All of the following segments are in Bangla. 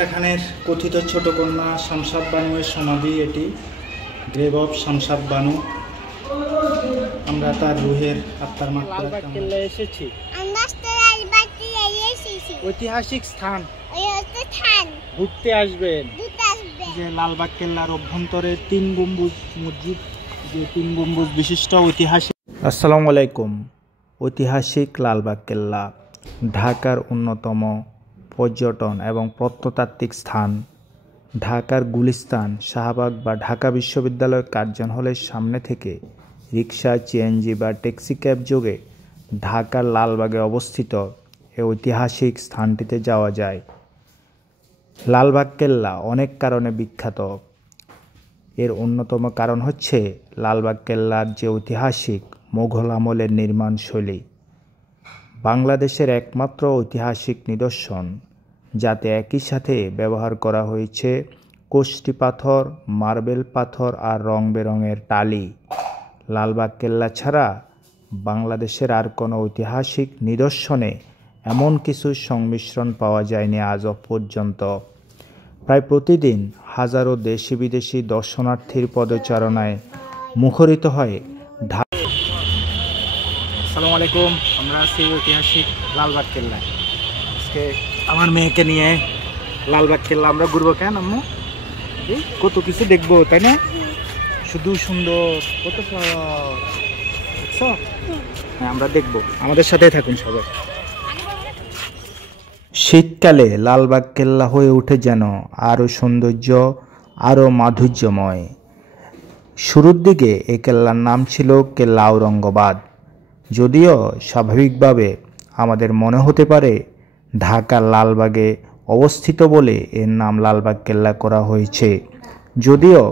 শায়েস্তা খানের কথিত ছোট কন্যা শামশাদ বানুয়ের সমাধি এটি, গ্রেভ অফ শামশাদ বানু। আমরা তার রুহের আত্মার মাগফিরাত কেল্লায় এসেছি। ঐতিহাসিক স্থান ঘুরতে আসবেন। যে লালবাগ কেল্লার অভ্যন্তরে 3 গম্বুজ মসজিদ, যে 3 গম্বুজ বিশিষ্ট ঐতিহাসিক। আসসালামু আলাইকুম। ঐতিহাসিক লালবাগ কেল্লা ঢাকার অন্যতম পর্যটন এবং প্রত্নতাত্ত্বিক স্থান। ঢাকার গুলিস্তান, শাহবাগ বা ঢাকা বিশ্ববিদ্যালয়ের কার্জন হলের সামনে থেকে রিক্সা, সিএনজি বা ট্যাক্সি ক্যাব যোগে ঢাকার লালবাগে অবস্থিত এই ঐতিহাসিক স্থানটিতে যাওয়া যায়। লালবাগ কেল্লা অনেক কারণে বিখ্যাত। এর অন্যতম কারণ হচ্ছে লালবাগ কেল্লার যে ঐতিহাসিক মোগল আমলের নির্মাণ শৈলী, বাংলাদেশের একমাত্র ঐতিহাসিক নিদর্শন, যাতে একই সাথে ব্যবহার করা হয়েছে কষ্টি পাথর, মার্বেল পাথর আর রং বেরঙের টালি। লালবাগ কেল্লা ছাড়া বাংলাদেশের আর কোনো ঐতিহাসিক নিদর্শনে এমন কিছু সংমিশ্রণ পাওয়া যায়নি আজ পর্যন্ত। প্রায় প্রতিদিন হাজারো দেশি বিদেশি দর্শনার্থীর পদচারণায় মুখরিত হয় ঢাকা। আসসালামু আলাইকুম। আমরা আছি ঐতিহাসিক লালবাগ কেল্লায়। আজকে আমার মেয়েকে নিয়ে লালবাগ কেল্লা আমরা ঘুরবো। কেন আম্মু? কত কিছু দেখবো, তাই না? শুধু সুন্দর, কত আমরা দেখবো। আমাদের সাথে থাকুন সবাই। শীতকালে লালবাগ কেল্লা হয়ে ওঠে যেন আরও সৌন্দর্য, আরও মাধুর্যময়। শুরুর দিকে এই কেল্লার নাম ছিল কেল্লা আওরঙ্গাবাদ, যদিও স্বাভাবিকভাবে আমাদের মনে হতে পারে ঢাকার লালবাগে অবস্থিত বলে এর নাম লালবাগ কেল্লা করা হয়েছে, যদিও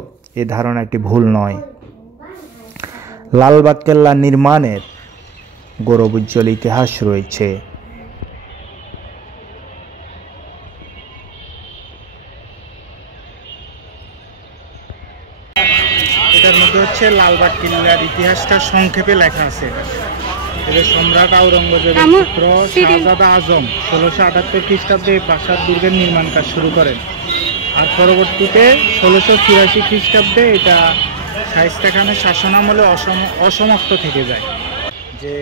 এ ধারণাটি ভুল নয়। লালবাগ কেল্লা নির্মাণের গৌরবোজ্জ্বল ইতিহাস রয়েছে। এটার মধ্যে হচ্ছে লালবাগ কেল্লার ইতিহাসটা সংক্ষেপে লেখা আছে। এটা সম্রাট আওরঙ্গজেবের পুত্র শাহজাদা আজম 1678 খ্রিস্টাব্দে প্রাসাদ দুর্গের নির্মাণ কাজ শুরু করেন, আর পরবর্তীতে 1684 খ্রিস্টাব্দে এটা শায়েস্তা খানের শাসনামলে অসমাপ্ত থেকে যায়। যে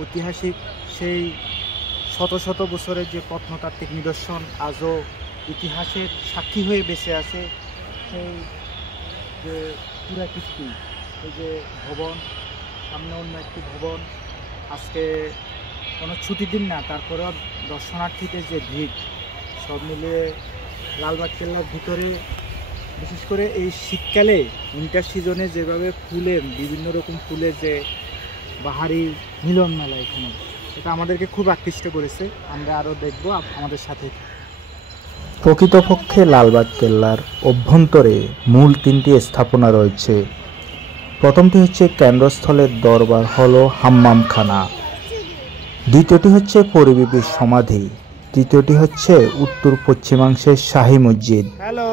ঐতিহাসিক সেই শত শত বছরের যে প্রত্নতাত্ত্বিক নিদর্শন আজও ইতিহাসের সাক্ষী হয়ে বেঁচে আছে। সেই যে পুরাকীর্তি, এই যে ভবন, সামনে অন্য একটি ভবন, আজকে কোনো ছুটির দিন না, তারপরেও দর্শনার্থীদের যে ভিড়, সব মিলিয়ে লালবাগ কেল্লার ভিতরে বিশেষ করে এই শীতকালে উইন্টার সিজনে যেভাবে ফুলের বিভিন্ন রকম ফুলের যে বাহারি মিলন মেলা, এখানে এটা আমাদেরকে খুব আকৃষ্ট করেছে। আমরা আরও দেখব, আমাদের সাথে। প্রকৃতপক্ষে লালবাগ কেল্লার অভ্যন্তরে মূল 3টি স্থাপনা রয়েছে। প্রথমটি হচ্ছে কেন্দ্রস্থলের দরবার হল হাম্মামখানা, দ্বিতীয়টি হচ্ছে পরিবিবির সমাধি, তৃতীয়টি হচ্ছে উত্তর পশ্চিমাংশের শাহী মসজিদ। হ্যালো,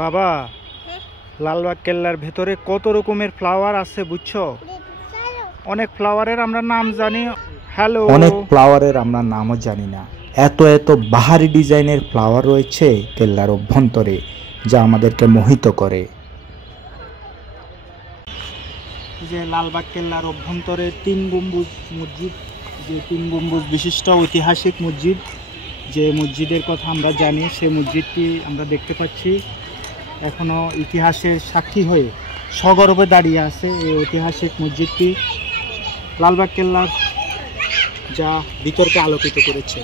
বাবা, লালবাগ কেল্লার ভেতরে কত রকমের ফ্লাওয়ার আছে বুঝছো? অনেক ফ্লাওয়ারের আমরা নাম জানি। হ্যালো, অনেক ফ্লাওয়ারের আমরা নামও জানি না। এত এত বাহারি ডিজাইনের ফ্লাওয়ার রয়েছে কেল্লার অভ্যন্তরে, যা আমাদেরকে মোহিত করে। যে লালবাগ কেল্লার অভ্যন্তরে 3 গম্বুজ মসজিদ, যে 3 গম্বুজ বিশিষ্ট ঐতিহাসিক মসজিদ, যে মসজিদের কথা আমরা জানি, সেই মসজিদটি আমরা দেখতে পাচ্ছি এখনো ইতিহাসের সাক্ষী হয়ে সগর্বে দাঁড়িয়ে আছে। এই ঐতিহাসিক মসজিদটি লালবাগ কেল্লার যা ভিতরকে আলোকিত করেছে।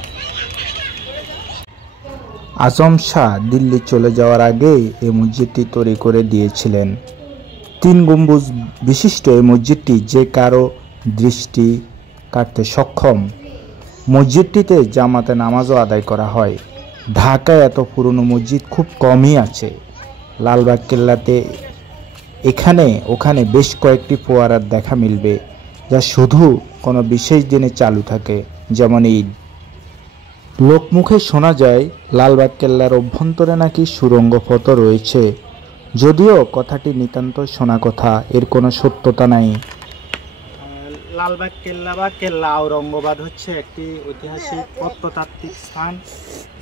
আজম শাহ দিল্লি চলে যাওয়ার আগে এই মসজিদটি তৈরি করে দিয়েছিলেন। 3 গম্বুজ বিশিষ্ট এই মসজিদটি যে কারো দৃষ্টি কাটতে সক্ষম। মসজিদটিতে জামাতে নামাজও আদায় করা হয়। ঢাকায় এত পুরনো মসজিদ খুব কমই আছে। লালবাগ কেল্লাতে এখানে ওখানে বেশ কয়েকটি ফোয়ারার দেখা মিলবে, যা শুধু কোনো বিশেষ দিনে চালু থাকে, যেমন ঈদ। লোকমুখে শোনা যায় লালবাগ কেল্লার অভ্যন্তরে নাকি সুড়ঙ্গ পথ রয়েছে। যদিও কথাটি নিতান্ত শোনা কথা, এর কোনো সত্যতা নাই। লালবাগ কেল্লা বা কেল্লা আওরঙ্গাবাদ হচ্ছে একটি ঐতিহাসিক প্রত্নতাত্ত্বিক স্থান,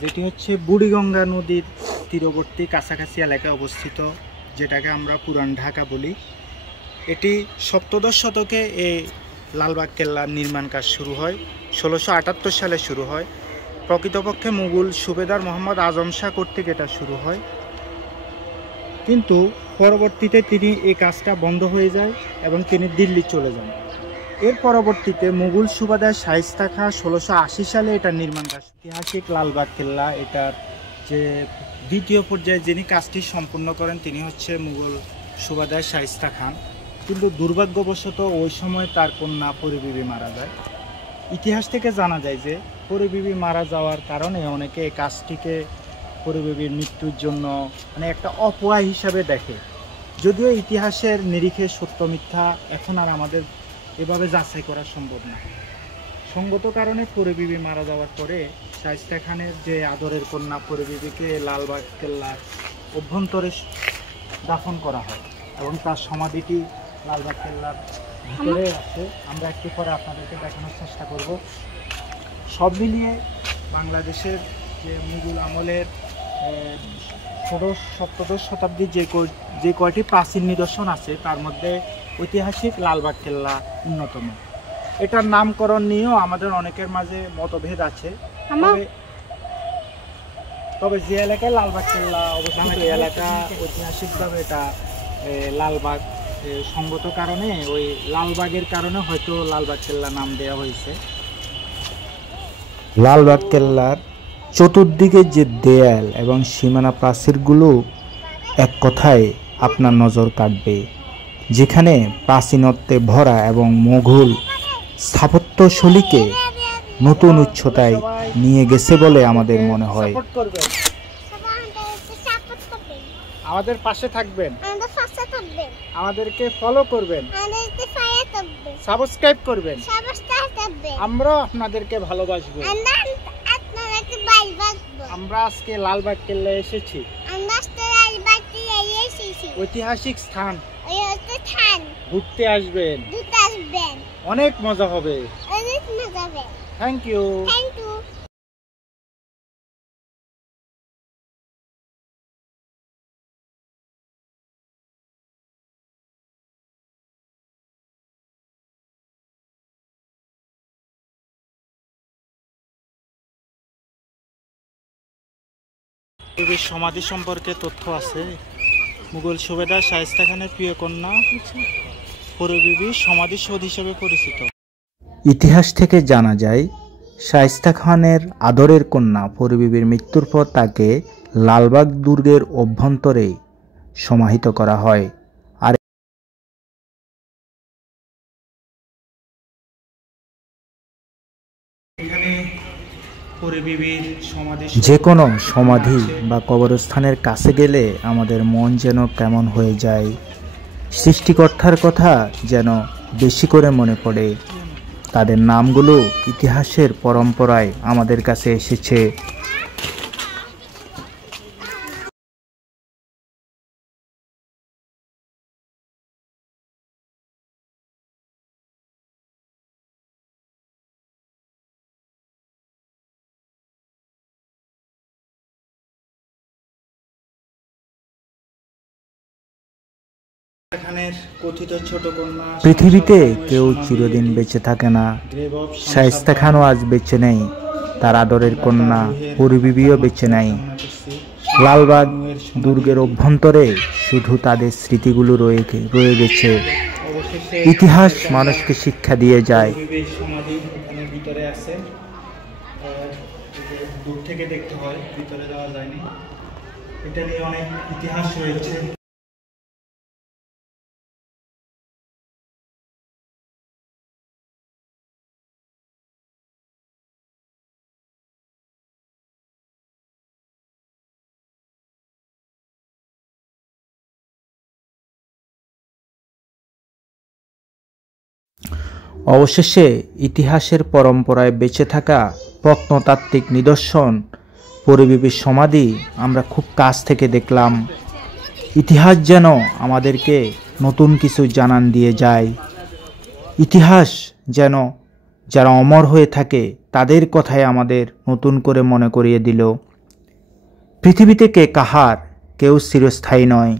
যেটি হচ্ছে বুড়িগঙ্গা নদীর তীরবর্তী কাছাকাছি এলাকায় অবস্থিত, যেটাকে আমরা পুরান ঢাকা বলি। এটি সপ্তদশ শতকে এই লালবাগ কেল্লার নির্মাণ কাজ শুরু হয়। 1678 সালে শুরু হয়। প্রকৃতপক্ষে মুঘল সুবেদার মোহাম্মদ আজম শাহ কর্তৃক এটা শুরু হয়, কিন্তু পরবর্তীতে তিনি এই কাজটা বন্ধ হয়ে যায় এবং তিনি দিল্লি চলে যান। এর পরবর্তীতে মুঘল সুবেদার শায়েস্তা খাঁ 1680 সালে এটার নির্মাণ কাজ। ঐতিহাসিক লালবাগ কেল্লা এটার যে দ্বিতীয় পর্যায়ে যিনি কাজটি সম্পূর্ণ করেন তিনি হচ্ছে মুঘল সুবেদার শায়েস্তা খান, কিন্তু দুর্ভাগ্যবশত ওই সময় তার কন্যা পরিবিবি মারা যায়। ইতিহাস থেকে জানা যায় যে পরিবিবি মারা যাওয়ার কারণে অনেকে এই কাজটিকে পরিবিবির মৃত্যুর জন্য মানে একটা অপয়া হিসাবে দেখে। যদিও ইতিহাসের নিরিখে সত্য মিথ্যা এখন আর আমাদের এভাবে যাচাই করা সম্ভব না। সঙ্গত কারণে পরিবিবি মারা যাওয়ার পরে শায়েস্তা খানের যে আদরের কন্যা পরিবিবিকে লালবাগ কেল্লার অভ্যন্তরে দাফন করা হয় এবং তার সমাধিটি লালবাগ কেল্লার ভিতরে আছে। আমরা একটু পরে আপনাদেরকে দেখানোর চেষ্টা করব। সব মিলিয়ে বাংলাদেশের যে মুঘল আমলের ষোড়শ সপ্তদশ শতাব্দীর যে কয়টি প্রাচীন নিদর্শন আছে তার মধ্যে ঐতিহাসিক লালবাগ কেল্লা অন্যতম। এটার নামকরণ নিয়েও আমাদের অনেকের মাঝে মতভেদ আছে। তবে যে এলাকায় লালবাগ কেল্লা অবস্থিত এলাকা ঐতিহাসিকভাবে এটা লালবাগ, সঙ্গত কারণে ওই লালবাগের কারণে হয়তো লালবাগ কেল্লা নাম দেওয়া হয়েছে। লালবাগ কেল্লার চতুর্দিকে যে দেয়াল এবং সীমানা প্রাচীরগুলো এক কথায় আপনার নজর কাটবে, যেখানে প্রাচীনত্বে ভরা এবং মুঘল স্থাপত্যশৈলীকে নতুন উচ্চতায় নিয়ে গেছে বলে আমাদের মনে হয়। আমাদের পাশে থাকবেন, আমাদেরকে ফলো করবেন, সাবস্ক্রাইব করবেন, আমরা আপনাদেরকে ভালোবাসবো। আমরা আজকে লালবাগ কেল্লা এসেছি, ঐতিহাসিক স্থান, ঘুরতে আসবেন, অনেক মজা হবে। Thank you. সমাধি সম্পর্কে তথ্য আছে। মুঘল সুবেদার শায়েস্তা খানের প্রিয় কন্যা পরিবিবি সমাধিসৌধ হিসেবে পরিচিত। ইতিহাস থেকে জানা যায় শায়েস্তা খানের আদরের কন্যা পরিবিবির মৃত্যুর পর তাকে লালবাগ দুর্গের অভ্যন্তরে সমাহিত করা হয়। আর এখানে যে কোনো সমাধি বা কবরস্থানের কাছে গেলে আমাদের মন যেন কেমন হয়ে যায়, সৃষ্টিকর্তার কথা যেন বেশি করে মনে পড়ে। তাদের নামগুলো ইতিহাসের পরম্পরায় আমাদের কাছে এসেছে। পৃথিবীতে কেউ চিরদিন বেঁচে থাকে না। শায়েস্তা খানও আজ বেঁচে নেই, তার আদরের কন্যা পরিবিবিও বেঁচে নাই। লালবাগ দুর্গের অভ্যন্তরে শুধু তাদের স্মৃতিগুলো রয়ে গেছে। ইতিহাস মানুষকে শিক্ষা দিয়ে যায়। দূর থেকে দেখতে হয়, ভিতরে যাওয়া যায়নি। এটা নিয়ে অনেক ইতিহাস রয়েছে। অবশেষে ইতিহাসের পরম্পরায় বেঁচে থাকা প্রত্নতাত্ত্বিক নিদর্শন পরিবিবির সমাধি আমরা খুব কাছ থেকে দেখলাম। ইতিহাস যেন আমাদেরকে নতুন কিছু জানান দিয়ে যায়। ইতিহাস যেন যারা অমর হয়ে থাকে তাদের কথাই আমাদের নতুন করে মনে করিয়ে দিল, পৃথিবীতে কে কাহার, কেউ চিরস্থায়ী নয়।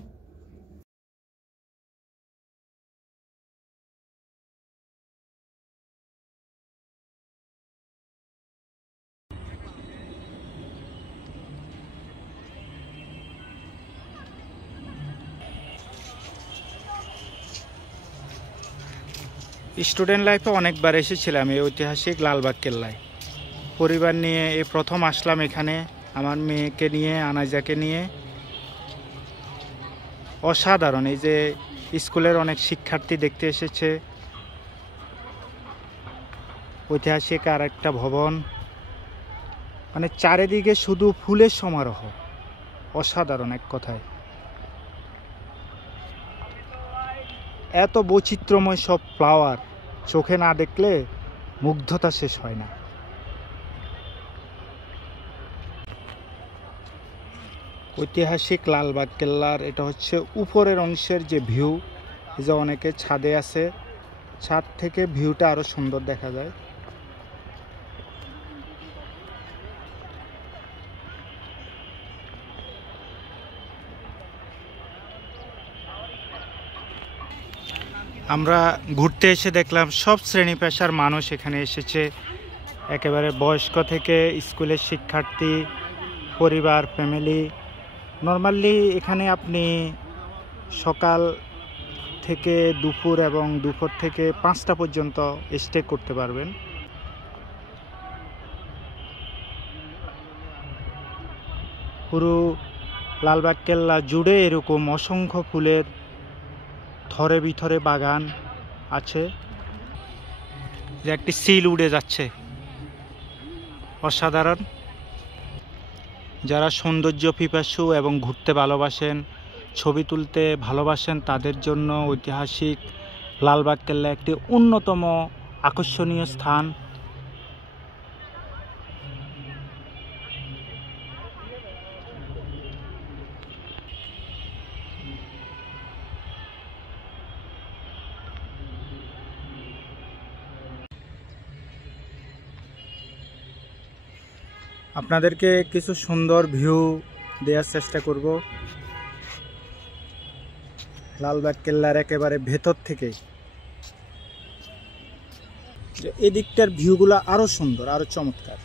স্টুডেন্ট লাইফে অনেকবার এসেছিলাম এই ঐতিহাসিক লালবাগ কেল্লায়। পরিবার নিয়ে এই প্রথম আসলাম এখানে, আমার মেয়েকে নিয়ে, আনাজাকে নিয়ে। অসাধারণ, এই যে স্কুলের অনেক শিক্ষার্থী দেখতে এসেছে। ঐতিহাসিক আর একটা ভবন, মানে চারিদিকে শুধু ফুলের সমারোহ। অসাধারণ এক কথায়। এত বৈচিত্র্যময় সব ফ্লাওয়ার, চোখে না দেখলে মুগ্ধতা শেষ হয় না। ঐতিহাসিক লালবাগ কেল্লার এটা হচ্ছে উপরের অংশের যে ভিউ, এই যে অনেকে ছাদে আছে, ছাদ থেকে ভিউটা আরো সুন্দর দেখা যায়। আমরা ঘুরতে এসে দেখলাম সব শ্রেণী পেশার মানুষ এখানে এসেছে, একেবারে বয়স্ক থেকে স্কুলের শিক্ষার্থী, পরিবার, ফ্যামিলি। নর্মালি এখানে আপনি সকাল থেকে দুপুর এবং দুপুর থেকে 5টা পর্যন্ত স্টে করতে পারবেন। পুরো লালবাগ কেল্লা জুড়ে এরকম অসংখ্য ফুলের থরে বিথরে বাগান আছে। যে একটি সিল উড়ে যাচ্ছে, অসাধারণ। যারা সৌন্দর্য পিপাসু এবং ঘুরতে ভালোবাসেন, ছবি তুলতে ভালোবাসেন, তাদের জন্য ঐতিহাসিক লালবাগ কেল্লা একটি অন্যতম আকর্ষণীয় স্থান। আপনাদেরকে কিছু সুন্দর ভিউ দেওয়ার চেষ্টা করব লালবাগ কেল্লার একেবারে ভেতর থেকে। এদিকটার ভিউগুলো আরো সুন্দর, আরো চমৎকার।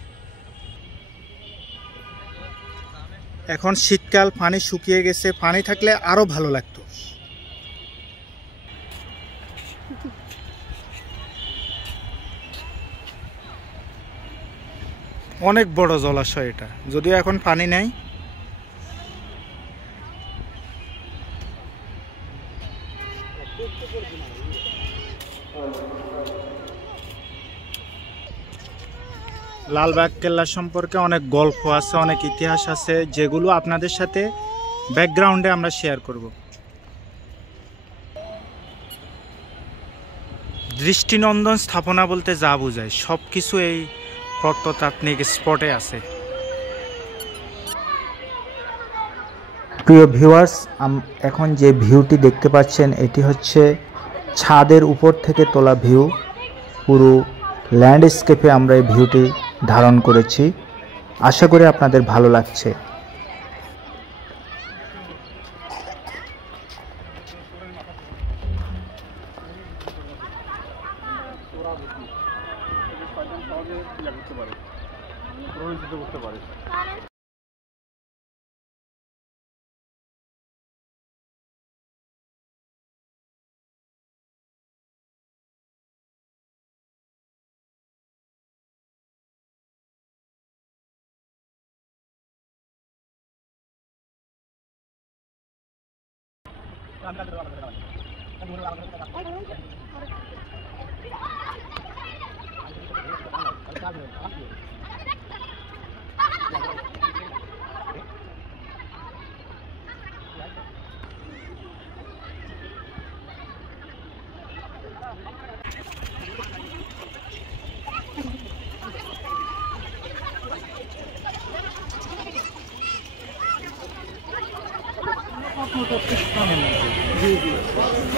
এখন শীতকাল, পানি শুকিয়ে গেছে, পানি থাকলে আরো ভালো লাগতো। অনেক বড় জলাশয় এটা, যদিও এখন পানি নেই। লালবাগ কেল্লা সম্পর্কে অনেক গল্প আছে, অনেক ইতিহাস আছে, যেগুলো আপনাদের সাথে ব্যাকগ্রাউন্ডে আমরা শেয়ার করব। দৃষ্টিনন্দন স্থাপনা বলতে যা বোঝায় সব কিছু এই প্রত্নতাত্ত্বিক স্পটে আছে। প্রিয় ভিউয়ার্স, এখন যে ভিউটি দেখতে পাচ্ছেন এটি হচ্ছে ছাদের উপর থেকে তোলা ভিউ। পুরো ল্যান্ডস্কেপে আমরা এই ভিউটি ধারণ করেছি। আশা করি আপনাদের ভালো লাগছে।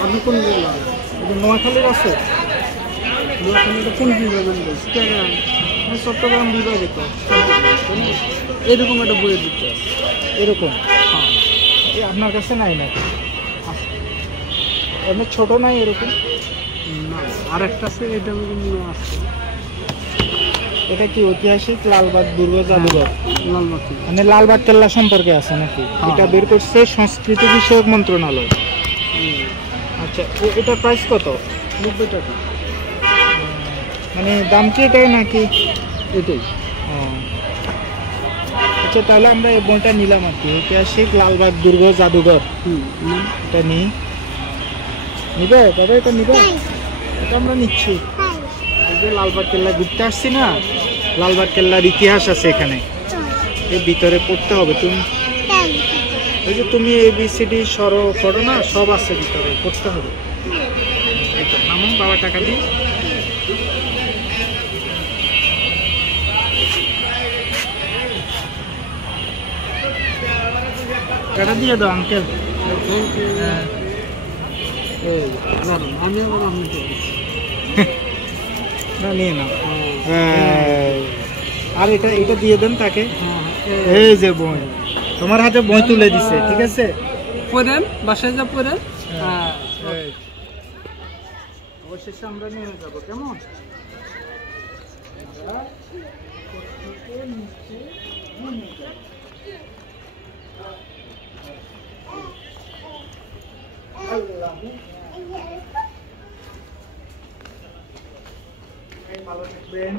আপনি কোন জেলা? নোয়াখালীর আছে? নোয়াখালীটা কোন বিভাগের? চট্টগ্রাম বিভাগে তো এরকম একটা বইয়ের দিতে এরকম। হ্যাঁ, এই আপনার কাছে নাই নাকি? এমনি ছোট নাই এরকম? না, আর একটা আছে, এটা আছে। এটা কি ঐতিহাসিক লালবাগ দুর্গ জাদুঘর? লালবাগ মানে লালবাগ কেল্লা সম্পর্কে আছে নাকি? এটা বের করছে সংস্কৃতি বিষয়ক মন্ত্রণালয়। আচ্ছা, এটার প্রাইস কত? 90 টাকা। মানে দাম কি এটাই নাকি? এটাই। ও আচ্ছা, তাহলে আমরা এই বইটা নিলাম আর কি, ঐতিহাসিক লালবাগ দুর্গ জাদুঘর। এটা নিবে তবে এটা নিবে? এটা আমরা নিচ্ছি। এই যে লালবাগ কেল্লা ঘুরতে আসছি না, লালবাগ কেল্লার ইতিহাস আছে এখানে, এর ভিতরে পড়তে হবে। তুমি ওই যে তুমি ABCD সরো পড়ো না, সব আছে ভিতরে, পড়তে হবে। এটা নামুন, বাবা টাকা দিই। টাকা দিয়ে দাও আঙ্কেল। না নিয়ে নাও। আর এটা দিয়ে দেন তাকে। এই যে বই, তোমার হাতে বই তুলে দিছে, ঠিক আছে? পড়েন, বাসায় যা পড়েন। অবশেষে আমরা নিয়ে যাবো, কেমন? ভালো থাকবেন,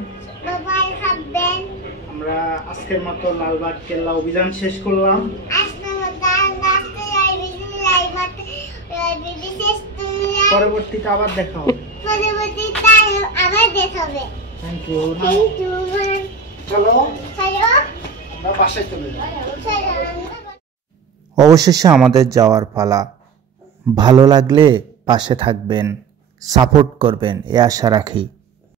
আমরা আজকের মতো লালবাগ কেল্লা অভিযান শেষ করলাম। পরবর্তীতে আবার দেখা হবে। Thank you. চলো আমরা বাসায় চলে যাই। অবশেষে আমাদের যাওয়ার পালা। ভালো লাগলে পাশে থাকবেন, সাপোর্ট করবেন, এ আশা রাখি।